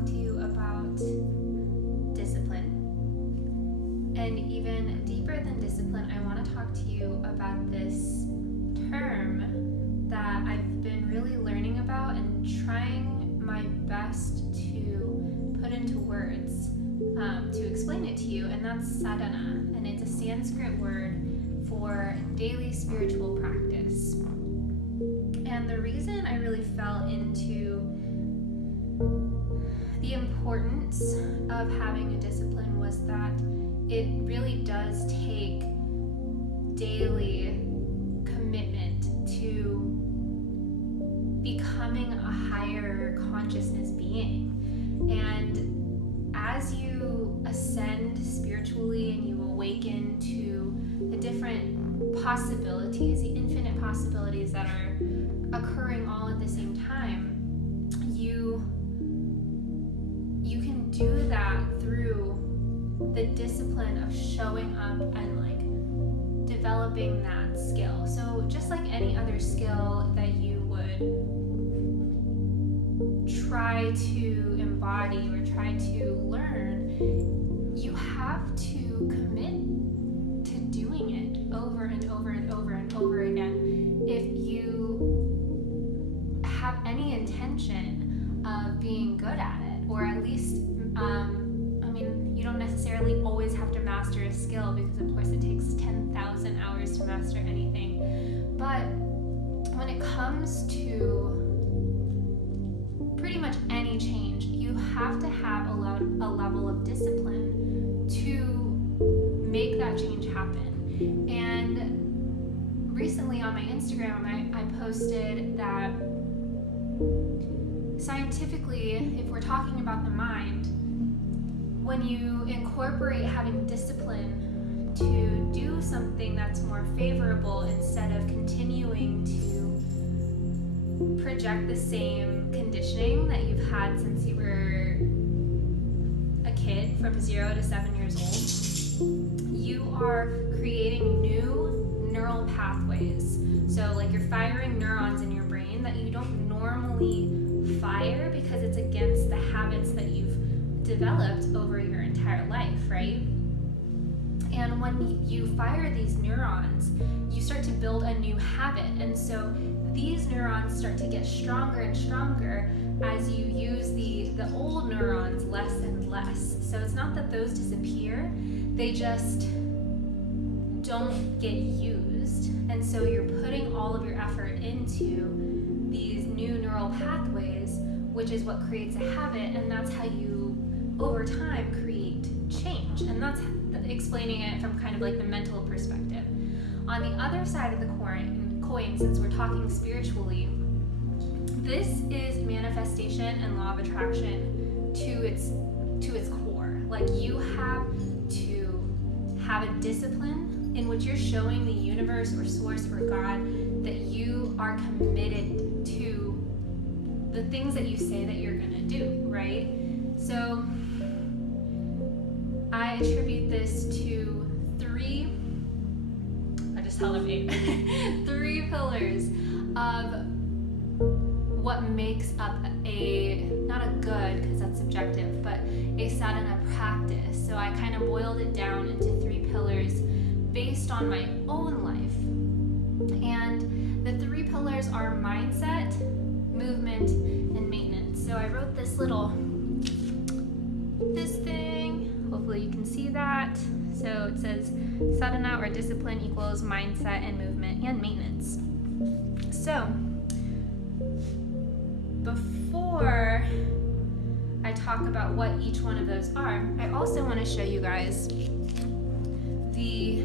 talk to you about discipline. And even deeper than discipline, I want to talk to you about this term that I've been really learning about and trying my best to put into words to explain it to you, and that's sadhana. And it's a Sanskrit word for daily spiritual practice. And the reason I really fell into the importance of having a discipline was that it really does take daily commitment to becoming a higher consciousness being. And as you ascend spiritually and you awaken to the different possibilities, the infinite possibilities that are occurring all at the same time, you can do that through the discipline of showing up and developing that skill. So just like any other skill that you would try to embody or try to learn, you have to commit to doing it over and over and over and over again if you have any intention of being good at it, or at least you don't necessarily always have to master a skill, because of course it takes 10,000 hours to master anything. But when it comes to pretty much any change, you have to have a level of discipline to make that change happen. And recently on my Instagram, I posted that scientifically, if we're talking about the mind, when you incorporate having discipline to do something that's more favorable instead of continuing to project the same conditioning that you've had since you were a kid from 0 to 7 years old, you are creating new neural pathways. So you're firing neurons in your brain that you don't normally fire because it's against the habits that you've developed over your entire life, right? And when you fire these neurons, you start to build a new habit. And so these neurons start to get stronger and stronger as you use the old neurons less and less. So it's not that those disappear, they just don't get used. And so you're putting all of your effort into these new neural pathways, which is what creates a habit, and that's how you over time create change. And that's explaining it from kind of the mental perspective. On the other side of the coin, since we're talking spiritually, this is manifestation and law of attraction to its core. You have to have a discipline in which you're showing the universe or source or God that you are committed to the things that you say that you're going to do, right? So I attribute this to three pillars of what makes up not a good, because that's subjective, but a sadhana practice. So I kind of boiled it down into 3 pillars based on my own life. And the 3 pillars are mindset, movement, and maintenance. So I wrote this thing. Hopefully you can see that. So it says sadhana or discipline equals mindset and movement and maintenance. So before I talk about what each one of those are, I also want to show you guys the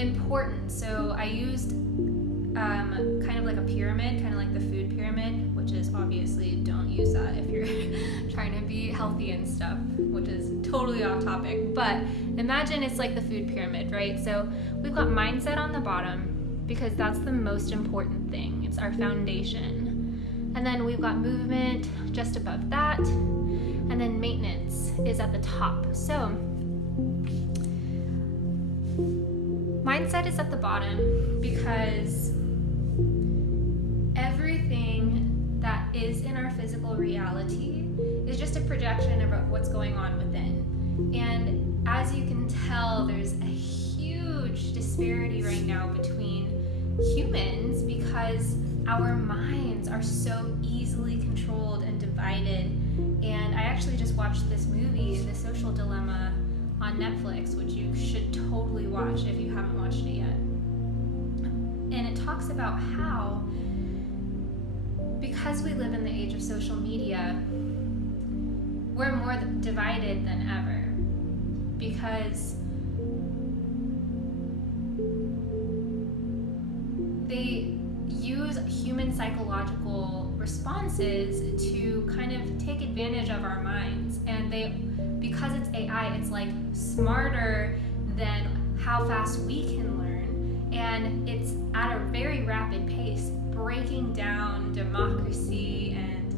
importance. So I used kind of like a pyramid, kind of like the food pyramid, which is obviously don't use that if you're trying to be healthy and stuff, which is totally off topic. But imagine it's like the food pyramid, right? So we've got mindset on the bottom because that's the most important thing. It's our foundation. And then we've got movement just above that. And then maintenance is at the top. So mindset is at the bottom because everything that is in our physical reality is just a projection of what's going on within. And as you can tell, there's a huge disparity right now between humans because our minds are so easily controlled and divided. And I actually just watched this movie, The Social Dilemma, on Netflix, which you should totally watch if you haven't watched it yet. And it talks about how, because we live in the age of social media, we're more divided than ever. Because they use human psychological responses to kind of take advantage of our minds. And because it's AI, it's like smarter than how fast we can learn. And it's at a very rapid pace, breaking down democracy and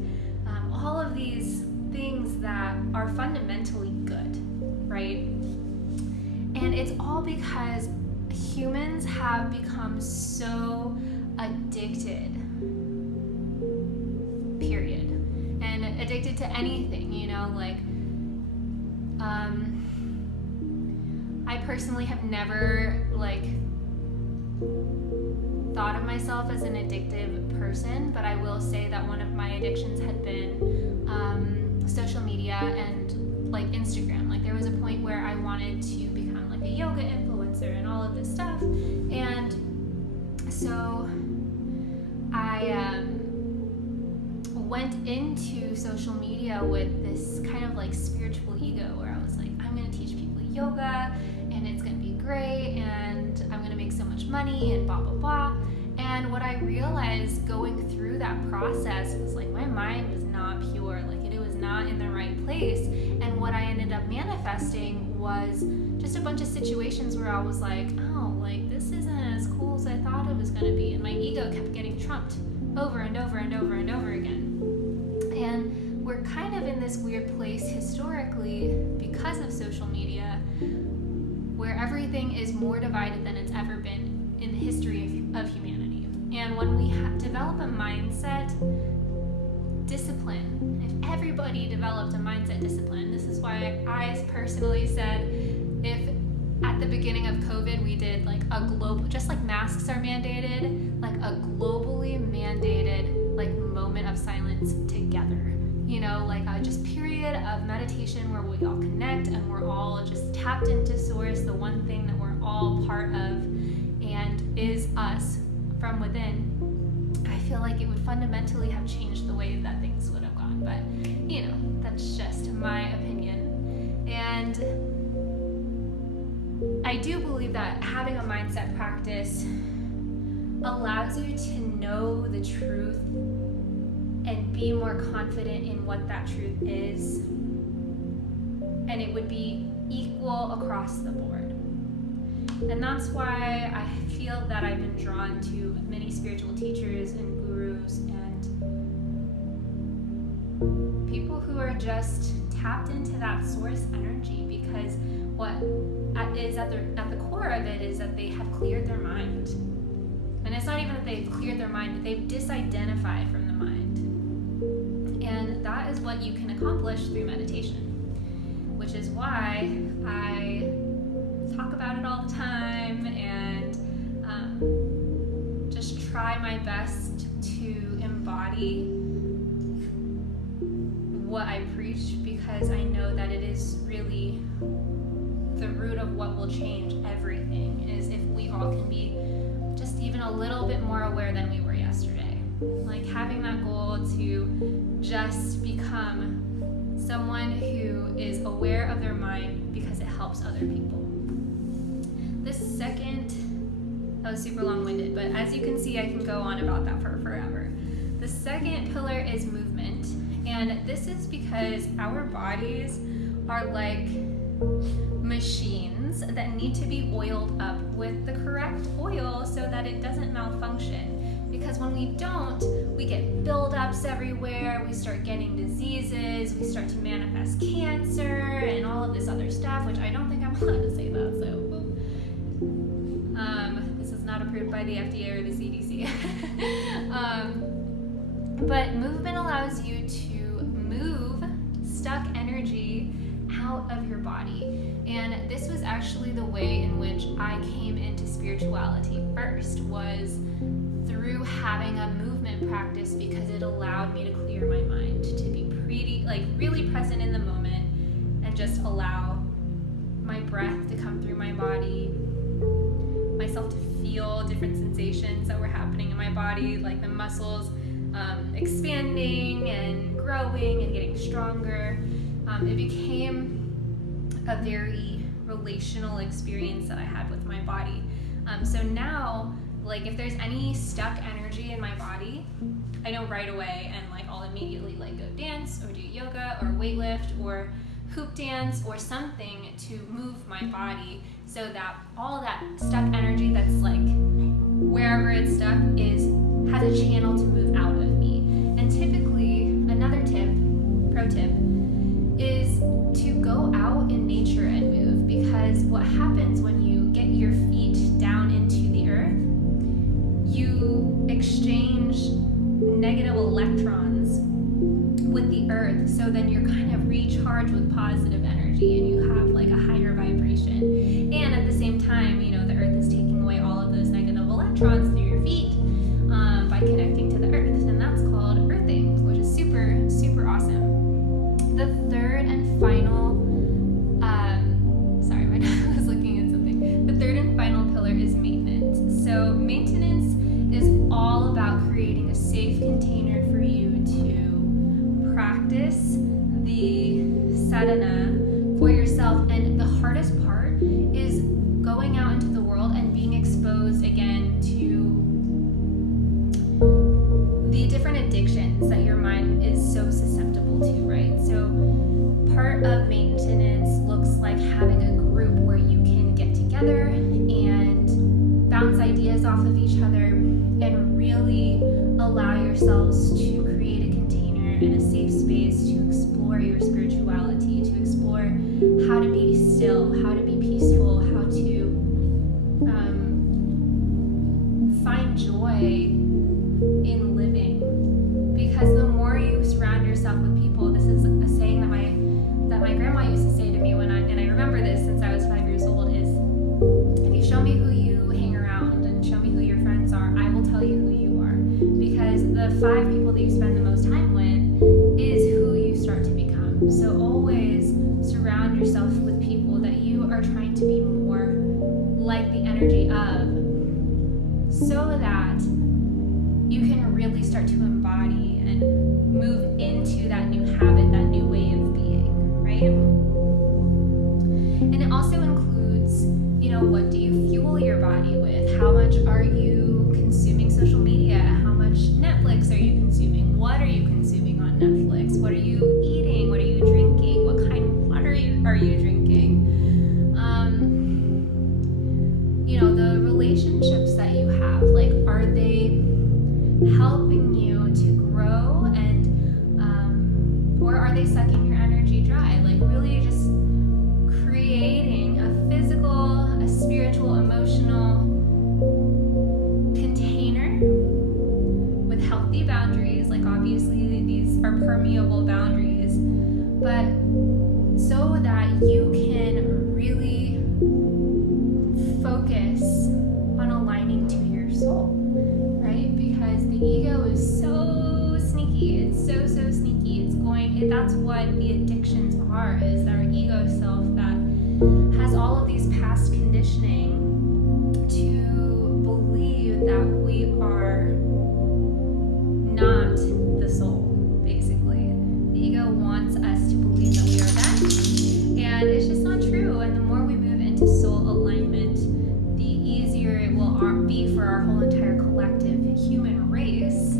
all of these things that are fundamentally good, right? And it's all because humans have become so addicted, period. And addicted to anything, like I personally have never thought of myself as an addictive person, but I will say that one of my addictions had been social media and Instagram. There was a point where I wanted to become a yoga influencer and all of this stuff, and so I went into social media with this kind of spiritual ego where I was like, I'm going to teach people yoga and it's going to be great and I'm going to make so much money and blah blah blah. And what I realized going through that process was my mind was not pure, it was not in the right place. And what I ended up manifesting was just a bunch of situations where I was like, oh, this isn't as cool as I thought it was going to be. And my ego kept getting trumped over and over and over and over again. And we're kind of in this weird place historically because of social media where everything is more divided than it's ever been in the history of humanity. And when we develop a mindset discipline, if everybody developed a mindset discipline, this is why I personally said if at the beginning of COVID we did a global, just masks are mandated, a globally mandated moment of silence together, just period of meditation where we all connect and we're all just tapped into source, the one thing that we're all part of and is us from within. I feel it would fundamentally have changed the way that things would have gone, but that's just my opinion. And I do believe that having a mindset practice allows you to know the truth and be more confident in what that truth is, and it would be equal across the board. And that's why I feel that I've been drawn to many spiritual teachers and gurus and people who are just tapped into that source energy, because what is at the core of it is that they have cleared their mind. And it's not even that they've cleared their mind, but they've disidentified from the mind. And that is what you can accomplish through meditation, which is why I talk about it all the time and just try my best to embody what I preach, because I know that it is really the root of what will change everything, is if we all can be just even a little bit more aware than we were yesterday. Having that goal to just become someone who is aware of their mind because it helps other people. This second, that was super long-winded, but as you can see, I can go on about that for forever. The second pillar is movement, and this is because our bodies are like machines that need to be oiled up with the correct oil so that it doesn't malfunction. Because when we don't, we get buildups everywhere, we start getting diseases, we start to manifest cancer and all of this other stuff, which I don't think I'm allowed to say that, so this is not approved by the FDA or the CDC. But movement allows you to move stuck energy out of your body. And this was actually the way in which I came into spirituality first, was through having a movement practice, because it allowed me to clear my mind, to be really present in the moment and just allow my breath to come through my body, myself to feel different sensations that were happening in my body, like the muscles expanding and growing and getting stronger. It became a very relational experience that I had with my body. So now, like, if there's any stuck energy in my body, I know right away, and like I'll immediately like go dance or do yoga or weightlift or hoop dance or something to move my body, so that all that stuck energy that's like wherever it's stuck has a channel to move out of me. And typically, another pro tip, is to go out in nature and move, because what happens when you get your feet down into the earth, you exchange negative electrons with the earth, so then you're kind of recharged with positive energy and you have like a higher vibration. And at the same time, the earth is taking away all of those negative electrons through your feet by connecting to the earth, and that's called earthing, which is super, super awesome. The third and final, sorry, my dad was looking at something. The third and final pillar is maintenance. So maintenance is all about creating a safe container for you to practice the sadhana for yourself. And the hardest part is going out into the world and being exposed again to the different addictions that your mind is so susceptible to, right? So part of maintenance looks like having a group where you can get together and bounce ideas off of each other and really allow yourselves to create a container and a safe space to explore your spirituality, to explore how to be still, how to be peaceful, how to find joy in living. Because the more you surround yourself with people, this is a saying that my grandma used to say to me and I remember this since I was 5 years old, is if you show me who you hang around and show me who your friends are, I will tell you who you are. Because the 5 people that you spend the most time with is who you start to become. So always surround yourself with people that you are trying to be more like the energy of, so that you can really start to embody and move into that new habit, that new way of being, right? And it also includes, what do you fuel your body with? How much are you consuming social media? How much Netflix are you consuming? What are you consuming on Netflix? What are you eating? What are you drinking? What kind of water are you drinking? The relationships that you have, like, are they helping you to grow, and or are they sucking your energy dry? Like, really just creating a physical, a spiritual, emotional container with healthy boundaries. Like, obviously these are permeable boundaries, but so that you can really focus on aligning to your soul, right? Because the ego is so sneaky. It's so sneaky. That's what the addictions are, is our ego self that has all of these past conditioning to believe that we are not the soul, basically. The ego wants us to believe that we are that, and it's just not true. And the more we move into soul alignment, the easier it will be for our whole entire collective human race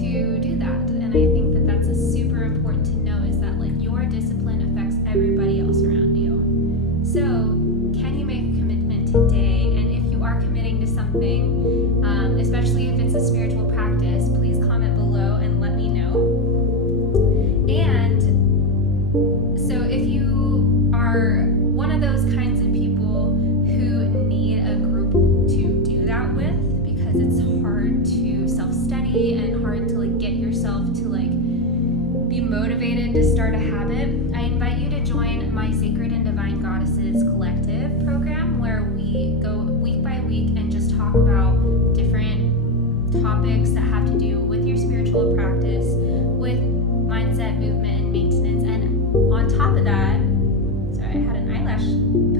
to do that. And I think that that's a super important to know, is that, like, your discipline affects everybody else around you. So can you make a commitment today? And if you are committing to something, especially if it's a spiritual practice, please comment below and let me know. to like be motivated to start a habit, I invite you to join my Sacred and Divine Goddesses Collective program, where we go week by week and just talk about different topics that have to do with your spiritual practice, with mindset, movement, and maintenance. And on top of that, sorry, I had an eyelash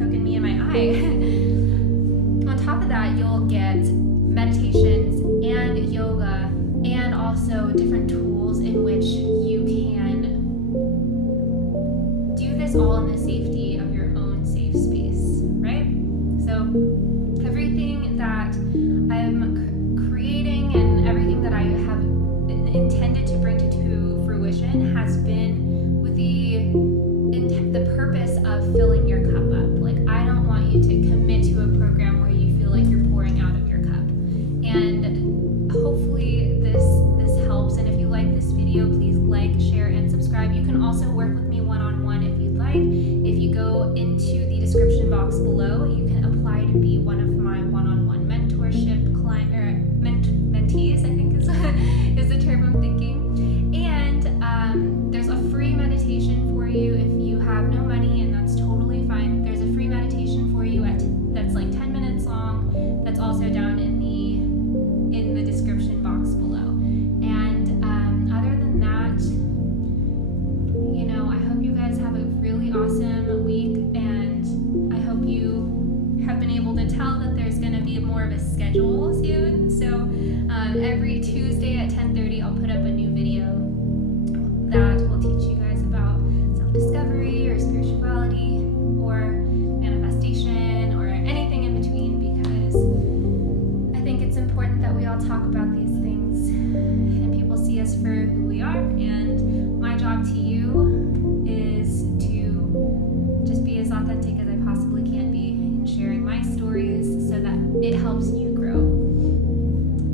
poking me in my eye. On top of that, you'll get meditations and yoga, and also different tools in which you can do this all in the safety of your own safe space, right? So everything that I'm creating and everything that I have intended to bring to fruition has been with the purpose of filling your cup up. Like, I don't want you to commit to a program where you feel like you're pouring out of your cup. And hopefully this helps. And if you like this video, please like, share, and subscribe. You can also work with me one-on-one if you'd like. If you go into the description box below, you can apply to be one of my one-on-one mentorship mentees, I think is the term I'm thinking. And there's a free meditation for you if you have no money, and that's totally fine. There's a free meditation for you that's like 10 minutes long. That's also down in the description box below. And other than that, I hope you guys have a really awesome week, and I hope you have been able to tell that there's going to be more of a schedule soon. So every Tuesday at 10:30, I'll put up a new video that will teach you guys about self-discovery or spirituality or manifestation or anything in between, because I think it's important that we all talk about these things and people see us for who we are. And my job to you is to just be as authentic as I possibly can be in sharing my stories so that it helps you grow.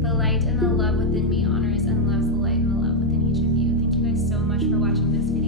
The light and the love within me honors and loves the light and the love within each of you. Thank you guys so much for watching this video.